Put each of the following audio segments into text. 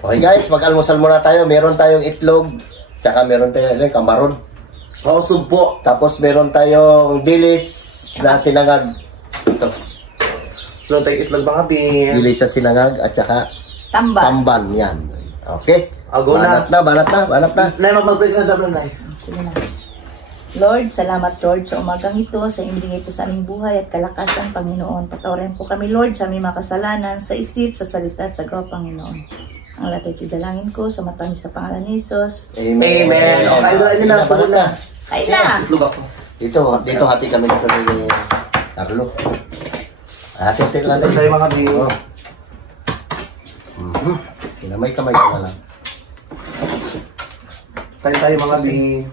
Okay guys, mag-almusal muna tayo. Meron tayong itlog, tsaka meron tayong kamaron. Kausog po. Tapos meron tayong dilis na sinangag. Ito. Meron tayong itlog mga bin. Dilis na sinangag at tsaka tamban. Yan. Okay. Ago na. Banat na. Nay, mag-break na daw, Nay. Sige na. Lord, salamat Lord sa umagang ito, sa inibigay po sa aming buhay at kalakasan, Panginoon. Patawarin po kami Lord sa aming mga kasalanan, sa isip, sa salita at sa gawa, Panginoon. Ang lahat ay tidalangin ko sa matamis sa pangalan ni Jesus. Amen. Amen. Okay, doon nila. Sunod na. Kain na! Itlog ako. Dito hati kami dito ni Carlo. Hati lang Itlog tayo mga bin. Kinamay-kamay ka na lang. Tayo mga bin.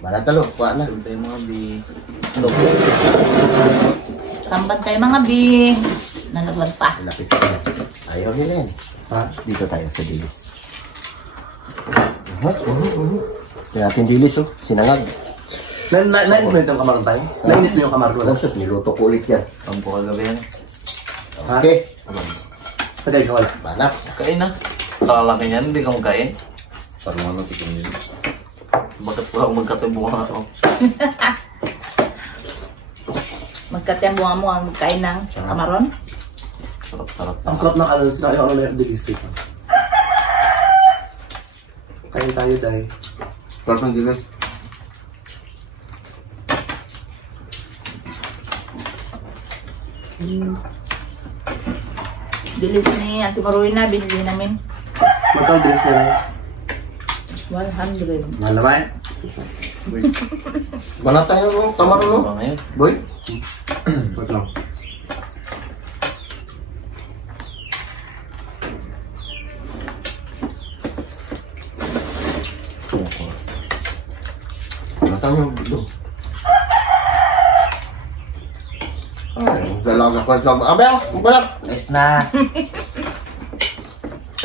Balat na lo, kuha na. Tayo mga bin. Tamban tayo mga bing. Nalaglag pa. Lapit ka na. Ayaw nila yan. Ha? Dito tayo sa dilis. Kaya ating dilis sinangag. Nainit mo yung kamaron tayo? Nainit mo yung kamaron ko na? Sus, niluto ko ulit yan. Ang buka gabi yan. Okay. Tagay ka wala. Banat. Kain na. Kalalaki niyan, hindi ka magkain. Parang ano, tikin nila. Bakit wala akong magkatibunga ako? Magkatiyang mo ang magkain ng kamaron. Sarap-sarap. Ang sarap ng ano, sinabi ko na yung dilis. Kain tayo, Day. Sarap ng dilis. Dilis ni Auntie Marwina, binili namin. Magkano dilis na yun? 100. Mahal naman. Banat tayo no? Tamaro no? Ano ngayon? Boy? Wait lang. Banat tayo dito. Ay, dalang na kwento. Abel, balat. Nice na.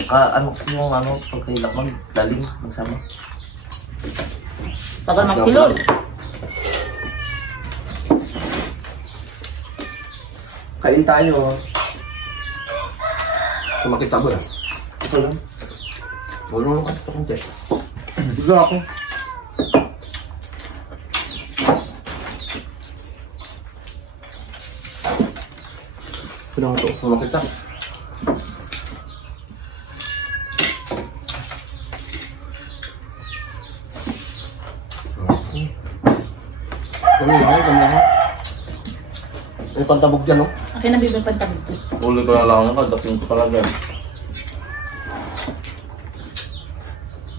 Ano kasi yung ano, pagkailak magdaling, magsama. Tagal magkilod. Kain tayo. Kumakita mo na. Ito lang. Bulong ka ito kunti. Gusto ako. Pinang ito. Kumakita. Ganda nga. May pantabog dyan, no? Akin na bibig pantabog ko. Uli ko na lang ako, kagapin ko talaga.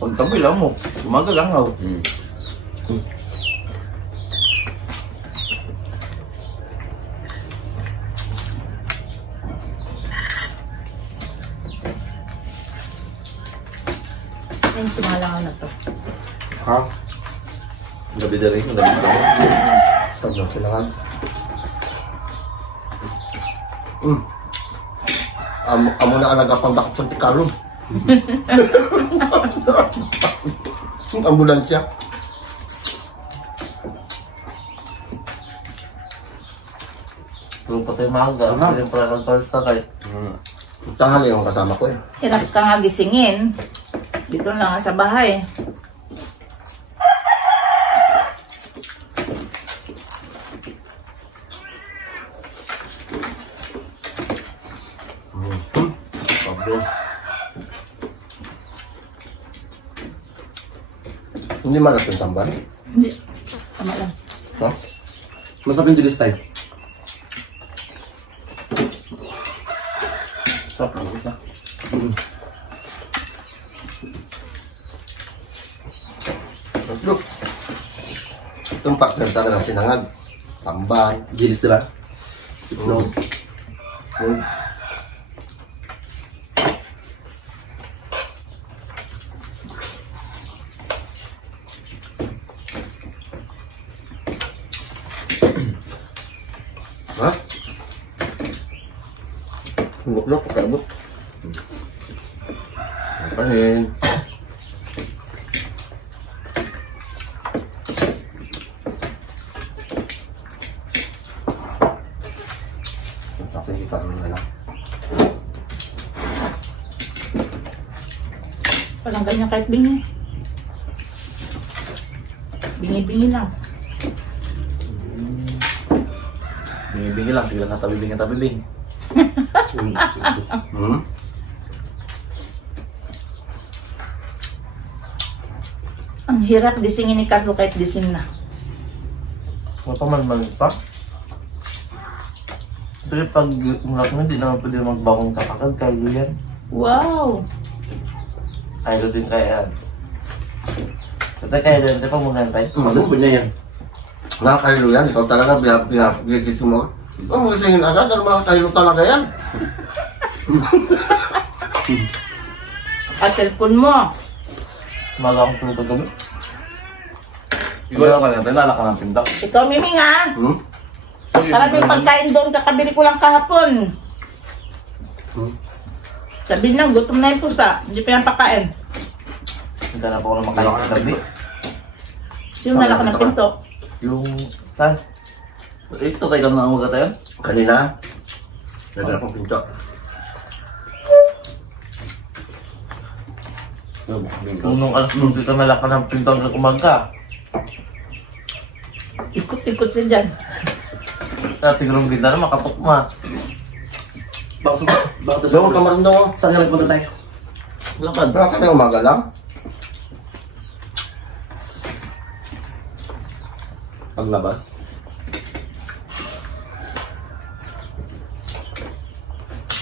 Pagtabi lang mo, umaga lang ako. Ayun, sumalangaw na to. Ha? Gabi na rin, gabi na rin. Tag na sila nga. Amo na ang nagapang dakot sa Tikalon. Ambulansya. Pero patay maaga, kasi yung parang sakay. Tanghali yung kasama ko eh. Hirap ka nga gisingin. Dito lang nga sa bahay. Hindi malas yung tamban. Hindi. Tama lang. Ha? Masarap yung dilis tayo. Sarap lang ito. Look. Itong partner talaga ng sinangag. Tamban. Dilis, diba? Itlog. Gold. Ha? Luk-luk, pagkaabot. Ang panin. Ang tapos yung karne na lang. Walang ganyan kahit bingi. Bingi-bingi lang. Bingi-bingi lang, sige lang katabi-bingi-tabi-bing. Hmm? Ang hirap disingin ni Carlo kahit dising na. Wala pa man pa. Pero pag umulak mo, hindi naman pwede magbawang kakagad. Kailo yan. Wow! Kailo din kaya yan. Kaya kailo yan. Tayo pa muna yan tayo. Masasabid na yan. Nakakahilo yan. Ikaw talaga, binigit mo. Oh, masingin agad. Ano makakahilo talaga yan? At cellphone mo. Maga akong tulog kagabi. Ikaw lang kanina tayo, nalaka ng pindak. Ikaw, Miming ha? Hmm? Sarap yung pagkain doon, kakabili ko lang kahapon. Sabi lang, gutom na yung pusa. Hindi pa yan pakain. Hindi na po ako na makain kagabi. Sino nalaka ng pinto? Yung... Saan? Ito tayo ka na umaga tayo? Kanina, nagdala kong pinto. Kung nung alas 12 ka nalaka ng pinto hanggang umaga. Ikot-ikot siya dyan. Sa tigurong bintana, makapukma. Bakit Doon ka marunong. Saan ka nagpunta tayo? Lakad. Baka ka na umaga lang. Paglabas.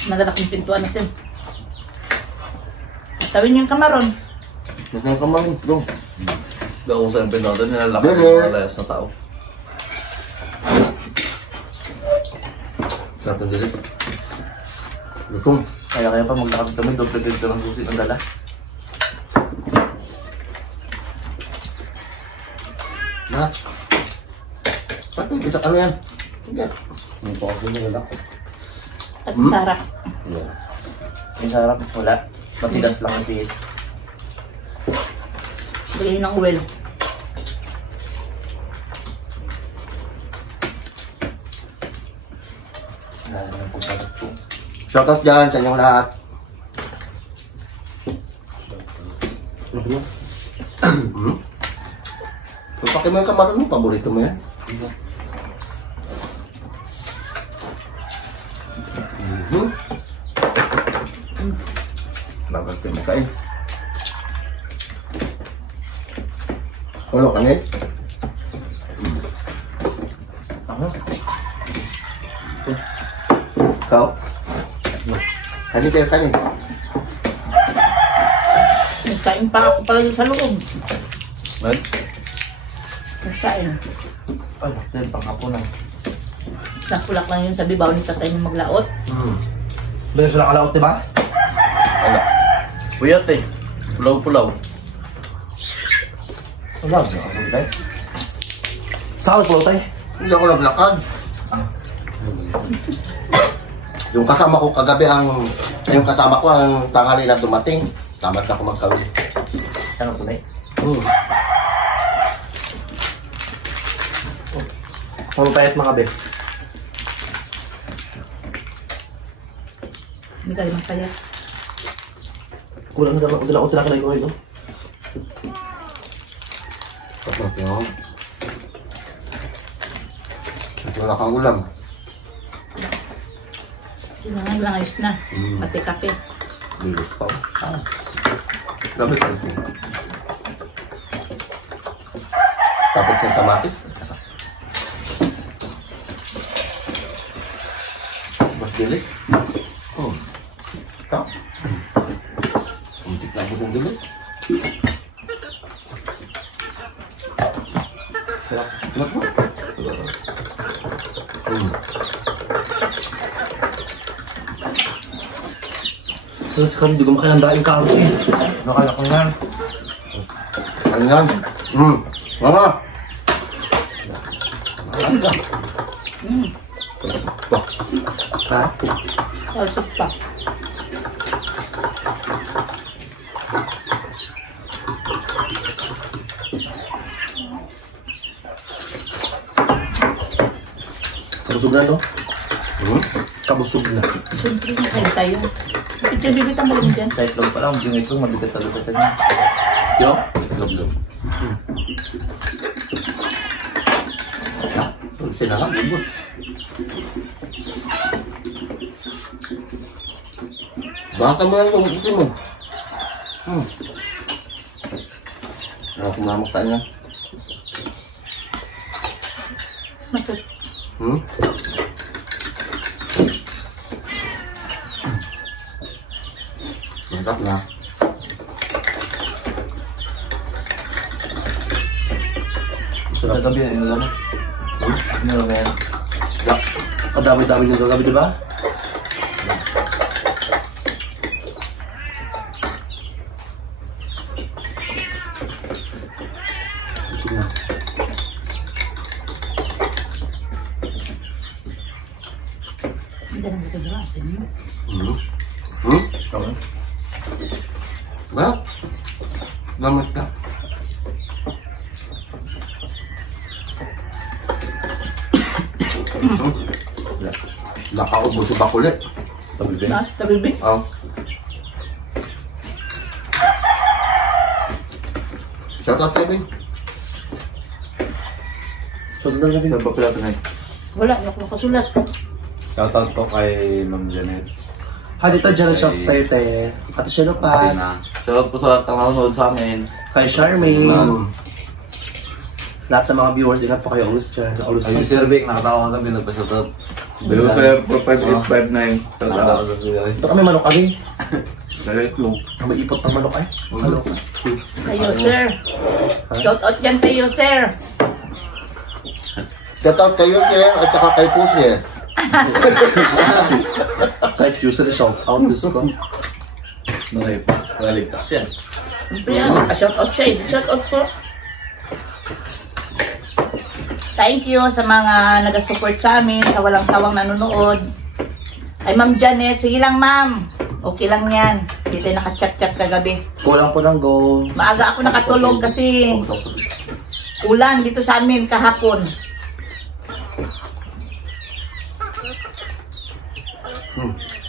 Nagalak yung pintuan natin. Tawin yung kamaron. Doon ka marunong. Gawin sa yung pinto natin, nilalakad Bebe. yung mga layas na tao. Sarap ng dilit. Lutong. Kaya pa maglakad kami, duplicate ko ng susi ng dala. Na. Pati, isa ka na yan. Sige. Hindi po ako nila. At sarap. Yung sarap, wala. Matigas lang ang tiit. Bigay ng uwel. Wala naman pong sarap po. Shoutout dyan sa inyong lahat. Hmm? Pagpaki mo yung kamaron mo, paborito mo yan. Hmm? Babalik mo kain. Ulo ka niya? Ano? Ikaw? Kanin kayo, kanin. Nagsain pa ako pala sa loob. Nag? Nagsain. Ay, dahil panghapunan. Nakulak lang yun sa bibaw ni tatay ng maglaot. Balik sila kalaot, diba? Wala. Puyat eh. Pulaw-pulaw. Wala. Saan ka tayo? Hindi ako naglakad. Yung kasama ko kagabi yung kasama ko ang tanghali na dumating. Tamat na ako magkawin. Ano po na eh? Ano payat mga be? Hindi ka limang kaya. Kulang na ako tila ka na ito. Tapos yun. Ito na kang ulam. Sinangag lang ayos na. Pati kape. Bilis pa. Gabi ka ito. Tapos yung kamatis. Mas bilis. Ikaw. Untik na po yung bilis. Sarap. Anak mo? Pero sa kanya, di ko makilandaan yung karo eh. Nakalak na yan. Ano yan? Mama! Mahalaga. Wah. Ha? Kalsot pa. Kabusog na no? Kabusog na. Siyempre na kayo tayo. Bibit ang galing dyan. Kahit lang pa lang, yung itlog, mabigat talaga ka niya. Yo? Itlog. Pag sinahap, ubos. Baka mo yan kung gusto mo. Kumamok tayo niya. Matut. Mantap na. Sa gabi yan, inilam mo. Inilam mo yan. Ang dami-dami yung gagabi, di ba? Sige na. Hindi na kita jelasin mo. Ba? Lamat ka. Nakaubos yung bakuli. Tabibi. Oh. Shout out, Kevin. So, doon na rin. Nagpapilapin na Wala, hindi ako makasulat. Shoutout po kay Ma'am Janet. Ha, dito dyan ang shop sa'yo, te. Ate Shelopat. Na. Shoutout po sa lahat ng manonood sa amin. Kay Charmaine. Lahat ng mga viewers, ingat po kayo always dyan. Always Ay, yung Sir Vic, nakatawa ka kami, nagpa-shoutout. Bill Sir, 45859. Shoutout. Ito kami manok kami. Direct mo. May ipot ng manok ay. Manok. Kayo, sir. Shout out yan kayo, sir. Shout out kayo, Sir, at saka kay Pusi. Kahit user shout out this ko. Naligtas yan. Siyempre yan, shout out siya. Shout out po. Thank you sa mga nag-support sa amin, sa walang sawang nanonood. Ay, Ma'am Janet, sige lang, Ma'am. Okay lang yan. Hindi tayo nakachat-chat kagabi. Kulang po ng go. Maaga ako nakatulog kasi ulan dito sa amin kahapon.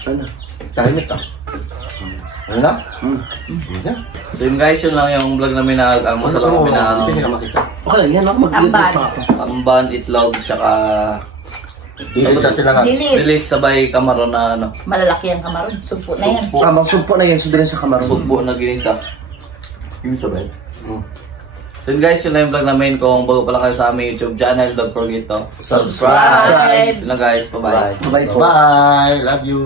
Ano? Tahimik ka. Ano na? So yun guys, yun lang yung vlog namin na almusal lang kami na Hindi na makita. Okay lang yan, ako mag-iit Tamban. sa ako. tamban, itlog, tsaka Hindi na sila nga. Dilis. bilis sabay kamaron na ano, Malalaki ang kamaron. Sumpo na yan. Tamang sumpo na yan, sundan sa kamarong. sugbo na ginisa. Yung sabay. So yun guys, yun lang yung vlog namin. Kung bago pala kayo sa aming YouTube channel, don't forget to Subscribe. Yun lang guys, bye-bye. Bye po. Bye. Love you.